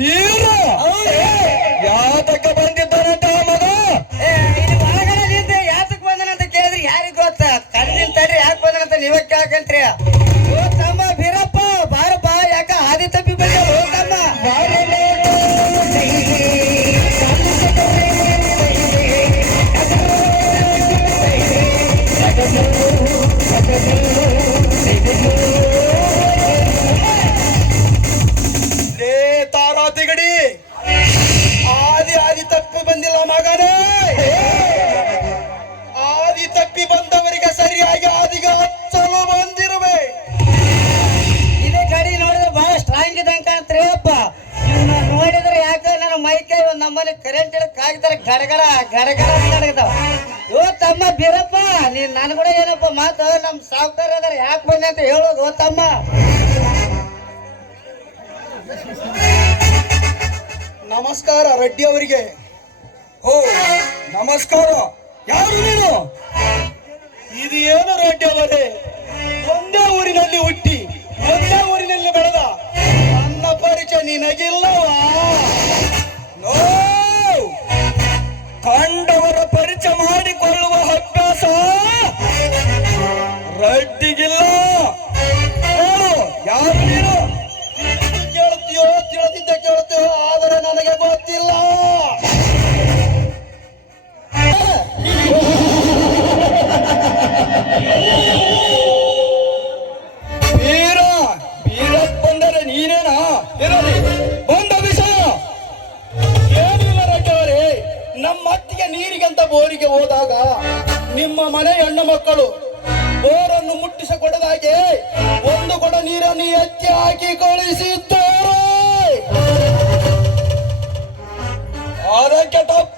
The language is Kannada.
ಬೀರ ಯಾತಕ್ಕೆ ಬಂದಿದ್ದಾನಂತ ಮಗ? ಇಲ್ಲಿ ಒಳಗಡೆ ಯಾತಕ್ ಬಂದನಂತ ಕೇಳಿದ್ರಿ ಯಾರಿಗ್ ಗೊತ್ತ? ಕರ್ದಿಲ್ ತಡ್ರಿ ಯಾಕೆ ಬಂದನಂತ ನೀವೇ ಕೇಳ್ಕಂತ್ರಿ. ಓ ತಮ್ಮ ಬೀರಪ್ಪ ಬಾರಪ್ಪ, ಯಾಕ ಹಾದಿ ತಪ್ಪಿ ಬಂದ? ಓ ತಮ್ಮ ಲೇ ತಾರಾ ತಿಗಡಿ, ಆದಿ ತಪ್ಪಿ ಬಂದಿಲ್ಲ ಮಗನೇ. ಆದಿ ತಪ್ಪಿ ಬಂದವರಿಗೆ ಸರಿಯಾಗಿ ಆದಿಗೆ ಹಚ್ಚಲು ಬಂದಿರುವೆ. ಇದೇ ಗಾಡಿ ನೋಡಿದ್ರೆ ಬಹಳ ಸ್ಟ್ರಾಂಗ್ ಇದ್ದಂಗ ಕಾಣ್ತ್ರಿ ಅಪ್ಪ. ಇವ್ನ ನೋಡಿದ್ರೆ ಯಾಕ ನನ್ನ ಮೈಕೈ ಒಂದ್ ನಮ್ಮಲ್ಲಿ ಕರೆಂಟ್ ಇಡಕ್ ಆಗ್ತಾರೆ, ಗಡಗಡ ಗಡಗಡ ನಡಗತಾವ. ಓ ತಮ್ಮ ಬೀರಪ್ಪ, ನೀನ್ ನನ್ ಕೂಡ ಏನಪ್ಪ ಮಾತು? ನಮ್ ಸಾವುಕಾರ ಅದಾರ, ಯಾಕೆ ಬಂದೆ ಅಂತ ಹೇಳೋದು. ಓ ತಮ್ಮ ನಮಸ್ಕಾರ ರೆಡ್ಡಿ ಅವರಿಗೆ. ಓ ನಮಸ್ಕಾರ. ಯಾರು ನೀನು? ಇದು ಏನು ರೆಡ್ಡಿ ಅವರೇ? ಒಂದೇ ಊರಿನಲ್ಲಿ ಹುಟ್ಟಿ ಒಂದೇ ಊರಿನಲ್ಲಿ ಬೆಳೆದ ನನ್ನ ಪರಿಚಯ ನಿನಗಿಲ್ಲವಾ? ನೋ, ಕಂಡವರ ಪರಿಚಯ ಮಾಡಿಕೊಳ್ಳುವ ಅಭ್ಯಾಸ ರೆಡ್ಡಿಗಿಲ್ಲ. ಹೇಳು, ಯಾರು ನೀನು? ಕೇಳುತ್ತೀಯೋ ತಿಳಿದಿದ್ದ ಕೇಳುತ್ತೀಯೋ, ಆದರೆ ನನಗೆ ಗೊತ್ತಿಲ್ಲ. ಬೀರಪ್ಪಂದರೆ ನೀನೇನಾ? ಇರಲಿ, ಬಂದ ವಿಷಯ ಏನಿಲ್ಲ ರೆಡ್ಡವರೇ. ನಮ್ಮ ಅತ್ತಿಗೆ ನೀರಿಗಂತ ಬೋರಿಗೆ ಹೋದಾಗ ನಿಮ್ಮ ಮನೆ ಹೆಣ್ಣು ಮಕ್ಕಳು ಬೋರನ್ನು ಮುಟ್ಟಿಸಿಕೊಡದಾಗೆ ಒಂದು ಕೊಡ ನೀರನ್ನು ಎತ್ತಿ ಹಾಕಿ ಕಳಿಸಿದ್ದಾರೆ. ಅದಕ್ಕೆ ತಪ್ಪು